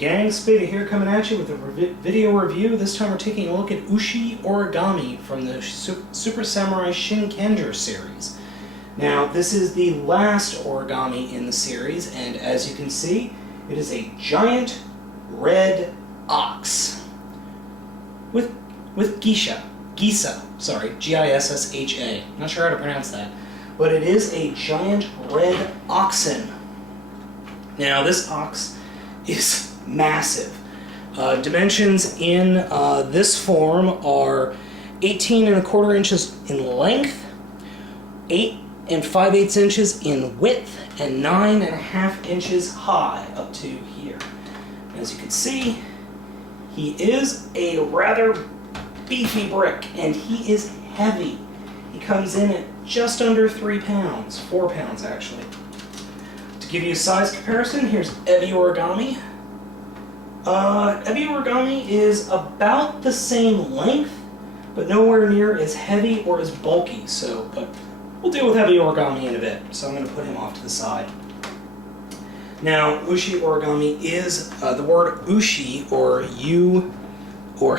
gang, Spada here coming at you with a video review. This time we're taking a look at Ushi Origami from the Super Samurai Shinkenger series. Now, this is the last origami in the series, and as you can see, it is a giant red ox with Gisa, sorry, G-I-S-S-H-A. Not sure how to pronounce that, but it is a giant red oxen. Now, this ox is massive. Dimensions in this form are 18 1/4 inches in length, 8 5/8 inches in width, and 9 1/2 inches high up to here. As you can see, he is a rather beefy brick, and he is heavy. He comes in at just under 3 pounds, 4 pounds actually. To give you a size comparison, here's Ebi Origami. Ebi Origami is about the same length, but nowhere near as heavy or as bulky. But we'll deal with Ebi Origami in a bit, so I'm going to put him off to the side. Now, Ushi Origami is the word Ushi, or you, or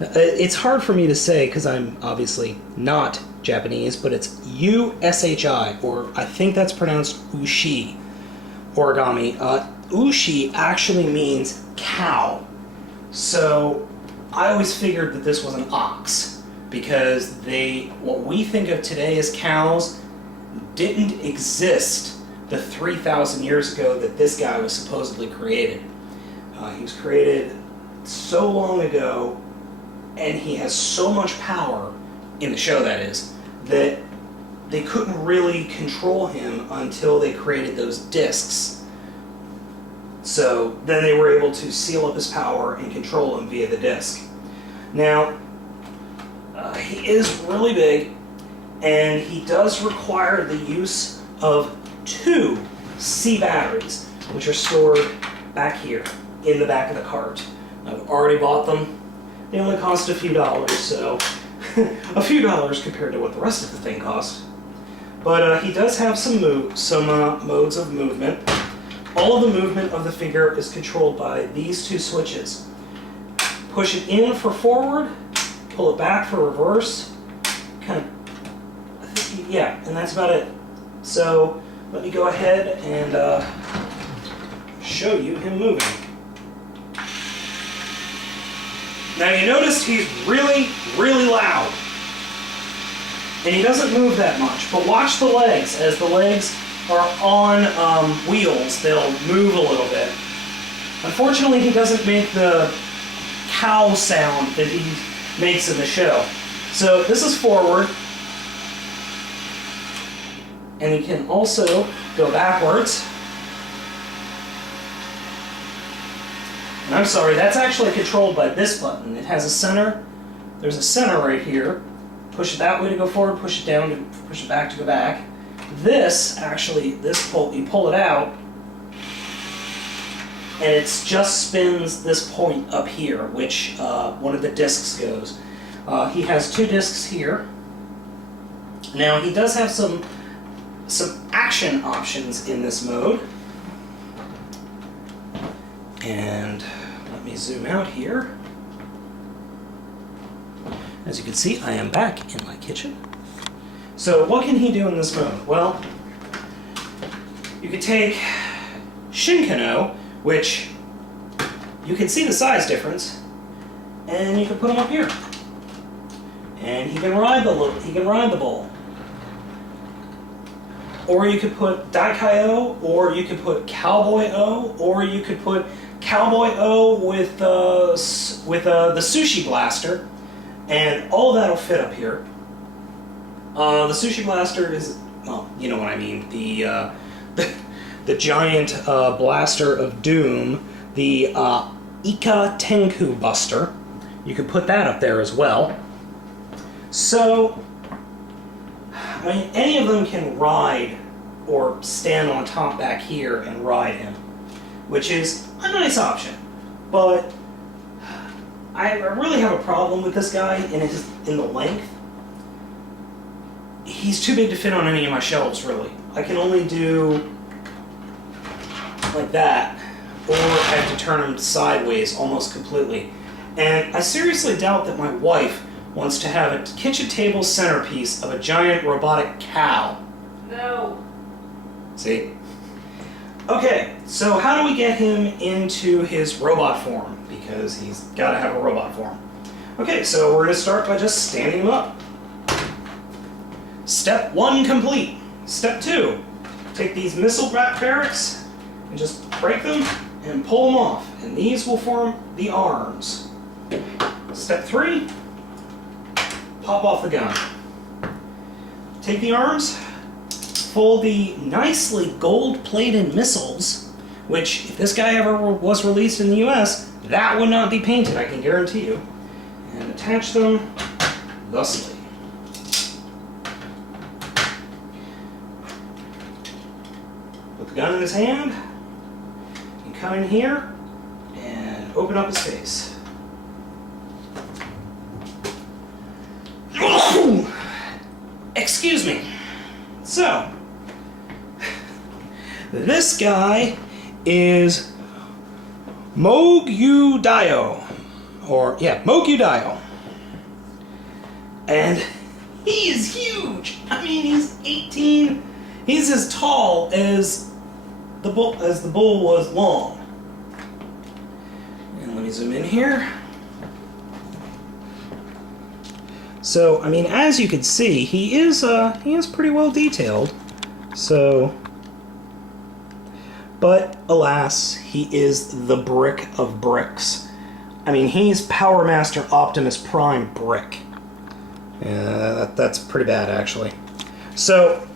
it's hard for me to say because I'm obviously not Japanese, but it's U-S-H-I, or I think that's pronounced Ushi Origami. Ushi actually means cow, so I always figured that this was an ox, because what we think of today as cows didn't exist the 3,000 years ago that this guy was supposedly created. He was created so long ago, and he has so much power, in the show that is, that they couldn't really control him until they created those discs. So then they were able to seal up his power and control him via the disc. Now, he is really big, and he does require the use of 2 C batteries, which are stored back here in the back of the cart. I've already bought them. They only cost a few dollars, so a few dollars compared to what the rest of the thing cost. But he does have some modes of movement. All of the movement of the figure is controlled by these 2 switches. Push it in for forward, pull it back for reverse, yeah, and that's about it. So let me go ahead and show you him moving. Now you notice he's really, really loud. And he doesn't move that much, but watch the legs. As the legs are on wheels, they'll move a little bit. Unfortunately, he doesn't make the cow sound that he makes in the show. So this is forward. And he can also go backwards. And I'm sorry, that's actually controlled by this button. It has a center. There's a center right here. Push it that way to go forward, push it down to push it back to go back. This, actually, this pull, you pull it out, and it just spins this point up here, which one of the discs goes. He has 2 discs here. Now, he does have some action options in this mode. And let me zoom out here. As you can see, I am back in my kitchen. So what can he do in this mode? Well, you could take Shinkano, which you can see the size difference, and you can put him up here. And he can ride the bull. Or you could put Daikaio, or you could put Cowboy O, or you could put Cowboy O with the Sushi Blaster, and all of that will fit up here. The Sushi Blaster is, well, you know what I mean, the giant blaster of doom, the Ika Tenku Buster. You could put that up there as well. So, I mean, any of them can ride or stand on top back here and ride him, which is a nice option. But I really have a problem with this guy in the length. He's too big to fit on any of my shelves, really. I can only do like that, or I have to turn him sideways almost completely. And I seriously doubt that my wife wants to have a kitchen table centerpiece of a giant robotic cow. No. See? Okay, so how do we get him into his robot form? Because he's got to have a robot form. Okay, so we're going to start by just standing him up. Step 1 complete. Step 2, take these missile barracks and just break them and pull them off. And these will form the arms. Step 3, pop off the gun. Take the arms, fold the nicely gold-plated missiles, which, if this guy ever was released in the US, that would not be painted, I can guarantee you, and attach them thusly. Put the gun in his hand, and come in here, and open up his face. Excuse me. So, this guy is Mogyu Dio. Mogyu Dio. And he is huge. I mean, he's 18. He's as tall as the bull was long. And let me zoom in here. So, I mean, as you can see, he is pretty well detailed. So, but alas, he is the brick of bricks. I mean, he's Power Master Optimus Prime brick. That's pretty bad, actually. So,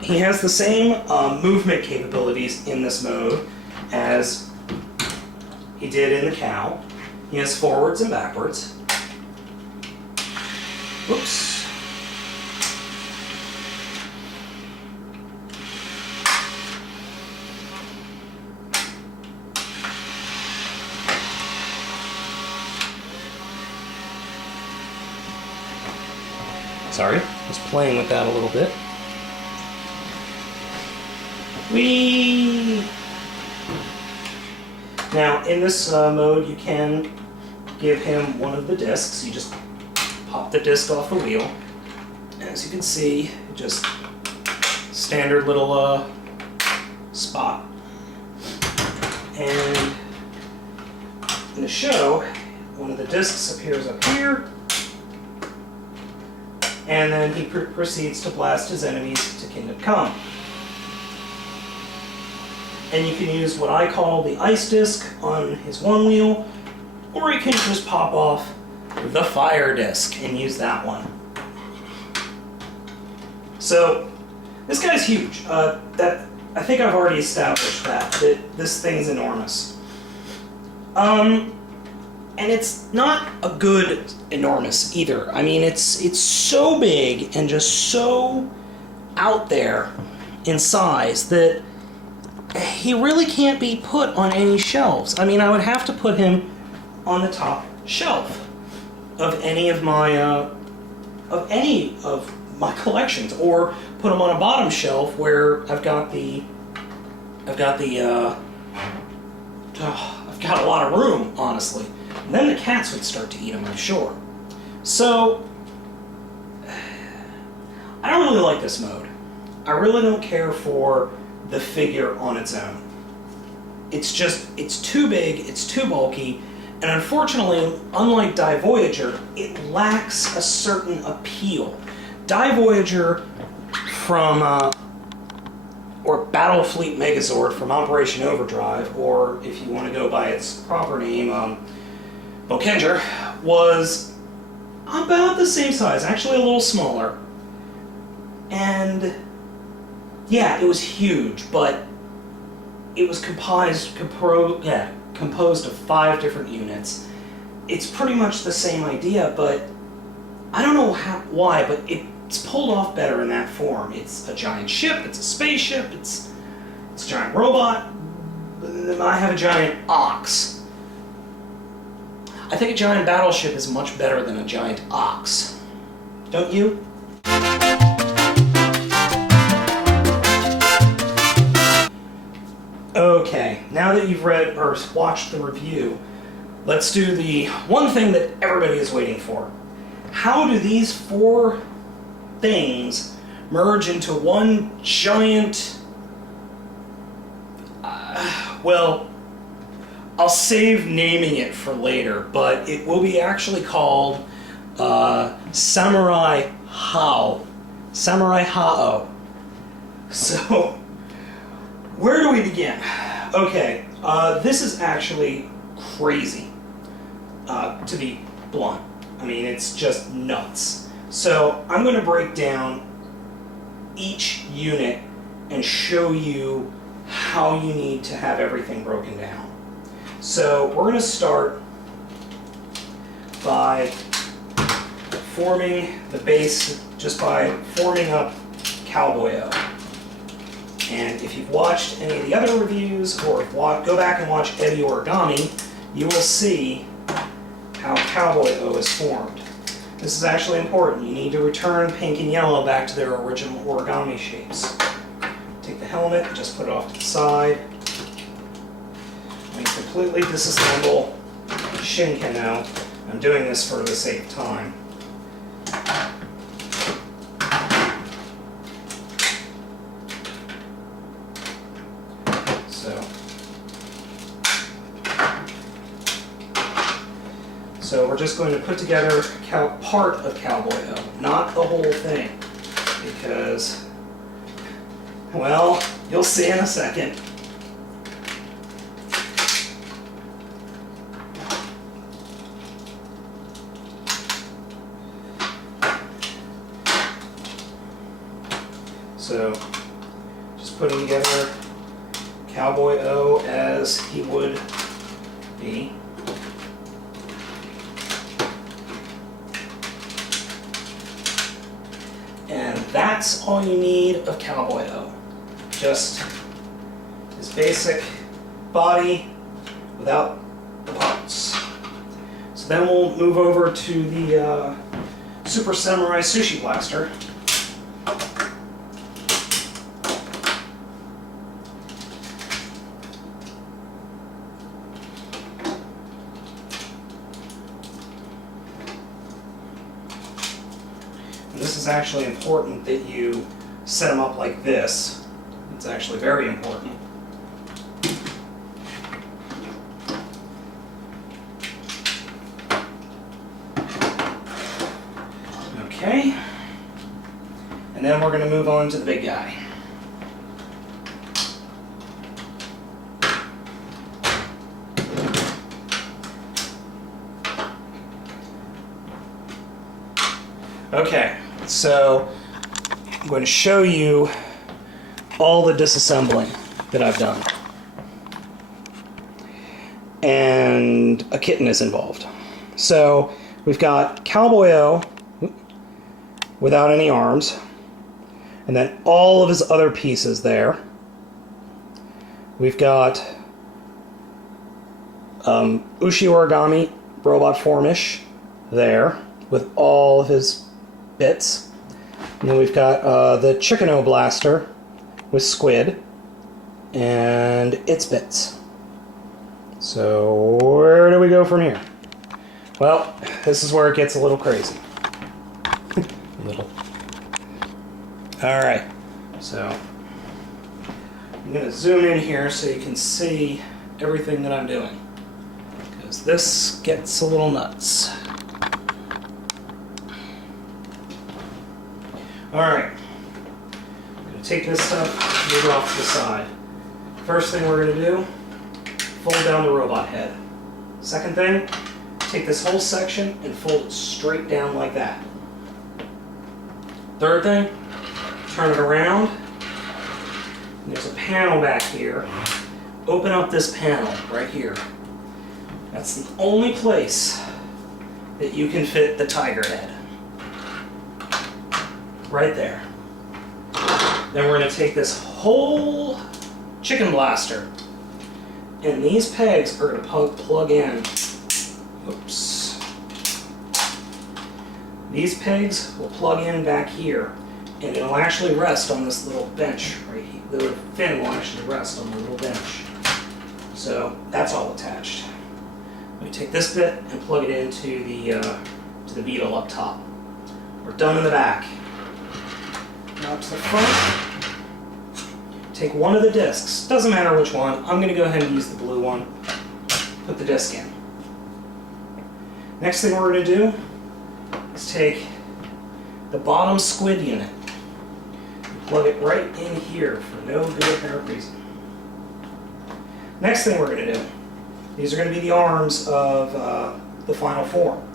he has the same movement capabilities in this mode as he did in the cow. He has forwards and backwards. Whoops. Sorry, I was playing with that a little bit. Whee! Now, in this mode, you can give him one of the discs. You just pop the disc off the wheel. As you can see, just standard little spot. And in the show, one of the discs appears up here, and then he proceeds to blast his enemies to Kingdom Come. And you can use what I call the ice disc on his one wheel, or you can just pop off the fire disc and use that one. So this guy's huge. I think I've already established that this thing's enormous. And it's not a good enormous either. I mean, it's so big and just so out there in size that he really can't be put on any shelves. I mean, I would have to put him on the top shelf of any of my collections, or put him on a bottom shelf where I've got a lot of room, honestly. And then the cats would start to eat him, I'm sure. So, I don't really like this mode. I really don't care for the figure on its own. It's too big, it's too bulky, and unfortunately, unlike Die Voyager, it lacks a certain appeal. Die Voyager from, or Battlefleet Megazord from Operation Overdrive, or if you want to go by its proper name, Bokenger, was about the same size, actually a little smaller. And yeah, it was huge, but it was composed of 5 different units. It's pretty much the same idea, but I don't know why, but it's pulled off better in that form. It's a giant ship, it's a spaceship, it's a giant robot. I have a giant ox. I think a giant battleship is much better than a giant ox. Don't you? Okay, now that you've read or watched the review, let's do the one thing that everybody is waiting for. How do these four things merge into one giant... well, I'll save naming it for later, but it will be actually called Samurai Hao. Samurai Hao. So, where do we begin? Okay, this is actually crazy, to be blunt. I mean, it's just nuts. So, I'm going to break down each unit and show you how you need to have everything broken down. So, we're going to start by forming the base, just by forming up Cowboy-O. And if you've watched any of the other reviews, or go back and watch Ushi Origami, you will see how Cowboy-O is formed. This is actually important. You need to return pink and yellow back to their original origami shapes. Take the helmet and just put it off to the side. And completely disassemble Shinkano. I'm doing this for the sake of time. So we're just going to put together part of Cowboy-O, not the whole thing, because, well, you'll see in a second. So, just putting together Cowboy-O as he would be. And that's all you need of Cowboy-O. Just his basic body without the parts. So then we'll move over to the Super Samurai Sushi Blaster. This is actually important that you set them up like this. It's actually very important. Okay. And then we're going to move on to the big guy. Okay. So, I'm going to show you all the disassembling that I've done. And a kitten is involved. So, we've got Cowboy-O without any arms, and then all of his other pieces there. We've got Ushi Origami robot formish there with all of his bits. And then we've got the Chicken-O Blaster with squid and its bits. So where do we go from here? Well, this is where it gets a little crazy. A little. Alright, so I'm going to zoom in here so you can see everything that I'm doing, because this gets a little nuts. Alright, I'm going to take this stuff, move it off to the side. First thing we're going to do, fold down the robot head. Second thing, take this whole section and fold it straight down like that. Third thing, turn it around. And there's a panel back here. Open up this panel right here. That's the only place that you can fit the tiger head. Right there. Then we're going to take this whole chicken blaster, and these pegs are going to plug in. Oops. These pegs will plug in back here, and it'll actually rest on this little bench right here. The fin will actually rest on the little bench. So that's all attached. Let me take this bit and plug it into the beetle up top. We're done in the back. Now to the front. Take one of the discs. Doesn't matter which one. I'm going to go ahead and use the blue one. Put the disc in. Next thing we're going to do is take the bottom squid unit. Plug it right in here for no good apparent reason. Next thing we're going to do, these are going to be the arms of the final form.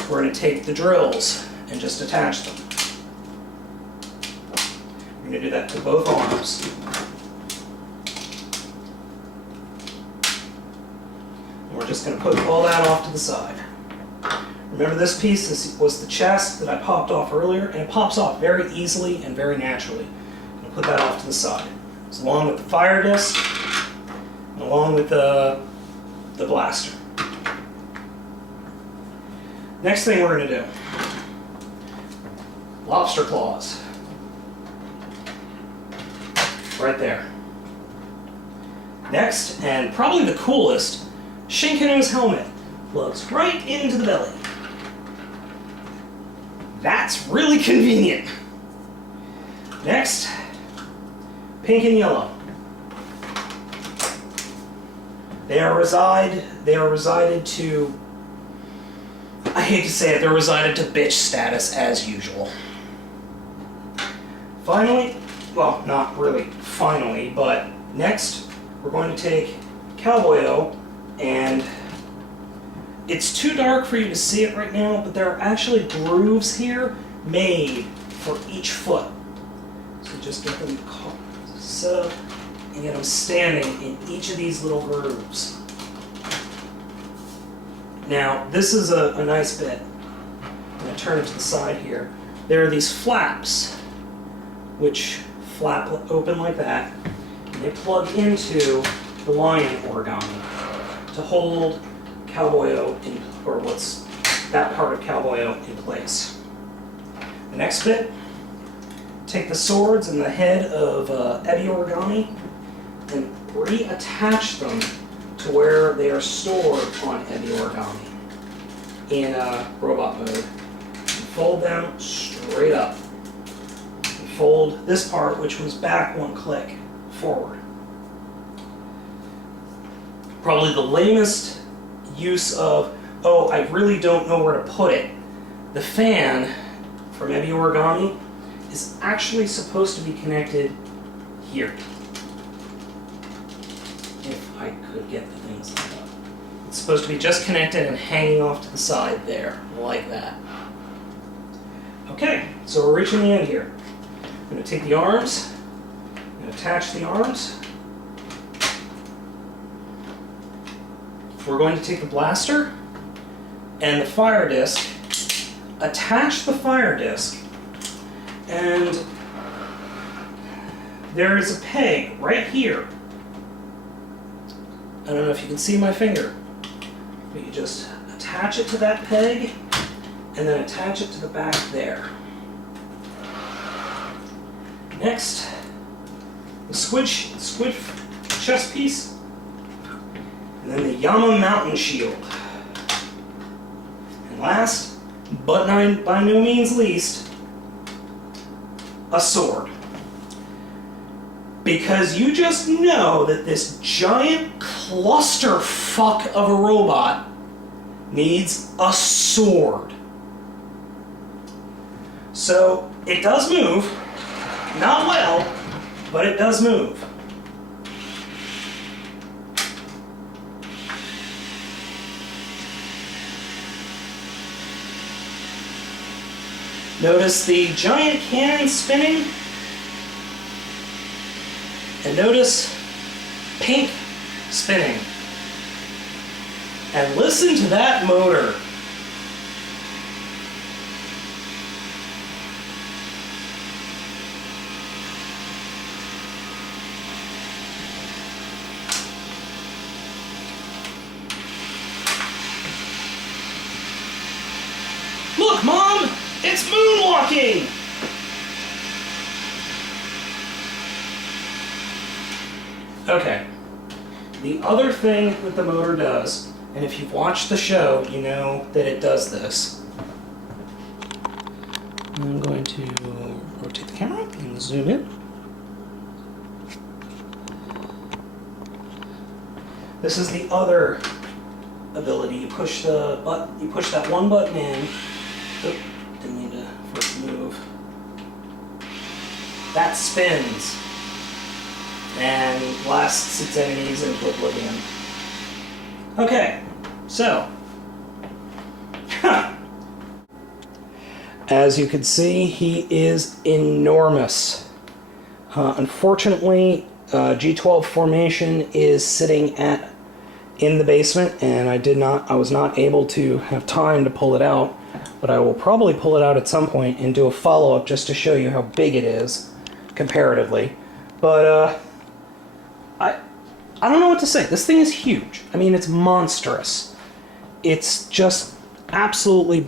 We're going to take the drills and just attach them. We're going to do that to both arms. And we're just going to put all that off to the side. Remember, this piece was the chest that I popped off earlier, and it pops off very easily and very naturally. I'm going to put that off to the side. So along with the fire disc, and along with the blaster. Next thing we're going to do, lobster claws. Right there. Next, and probably the coolest, Shinkano's helmet plugs right into the belly. That's really convenient. Next, pink and yellow. They are resided to, I hate to say it, they're resided to bitch status as usual. Finally, well, not really finally, but next we're going to take Cowboy-O, and it's too dark for you to see it right now, but there are actually grooves here made for each foot. So just get them set up and get them standing in each of these little grooves. Now, this is a nice bit. I'm going to turn it to the side here. There are these flaps, which flap open like that, and they plug into the lion origami to hold Cowboy-O in, or what's that part of Cowboy-O in place. The next bit, take the swords and the head of Ebi origami and reattach them to where they are stored on Ebi origami in robot mode. And fold them straight up. And fold this part, which was back one click, forward. Probably the lamest use of, oh, I really don't know where to put it. The fan from Ebi origami is actually supposed to be connected here. If I could get the things lined up. It's supposed to be just connected and hanging off to the side there, like that. Okay, so we're reaching the end here. I'm going to take the arms and attach the arms. We're going to take the blaster and the fire disc, attach the fire disc, and there is a peg right here. I don't know if you can see my finger, but you just attach it to that peg and then attach it to the back there. Next, the squid chest piece, and then the Yama mountain shield. And last, but by no means least, a sword. Because you just know that this giant clusterfuck of a robot needs a sword. So it does move, not well, but it does move. Notice the giant cannon spinning, and notice pink spinning. And listen to that motor. Look, Mom! It's moonwalking! Okay. The other thing that the motor does, and if you've watched the show, you know that it does this. I'm going to rotate the camera and zoom in. This is the other ability. You push the button. You push that one button in. Oh, didn't need to first move. That spins and blasts its enemies into oblivion. Okay, so as you can see, he is enormous. Unfortunately, G12 formation is sitting in the basement, and I was not able to have time to pull it out, but I will probably pull it out at some point and do a follow-up just to show you how big it is comparatively. But I don't know what to say. This thing is huge. I mean, it's monstrous. It's just absolutely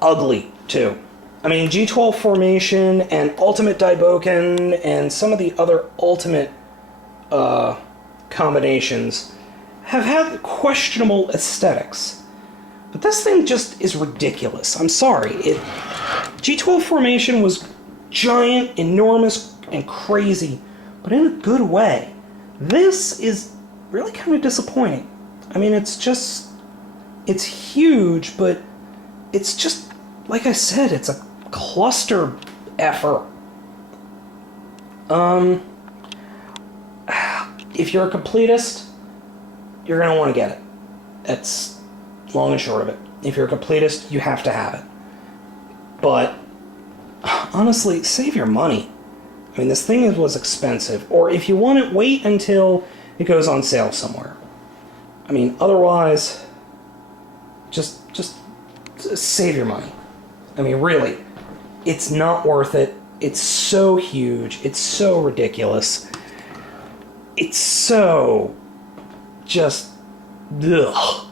ugly too. I mean, G12 formation and Ultimate Daiboken and some of the other Ultimate combinations have had questionable aesthetics. But this thing just is ridiculous. I'm sorry. G12 formation was giant, enormous, and crazy, but in a good way. This is really kind of disappointing. I mean, it's huge, but it's just, like I said, it's a cluster effort. If you're a completist, you're going to want to get it. That's long and short of it. If you're a completist, you have to have it. But honestly, save your money. I mean, this thing was expensive. Or if you want it, wait until it goes on sale somewhere. I mean, otherwise, just save your money. I mean, really, it's not worth it. It's so huge. It's so ridiculous. It's so just ugh.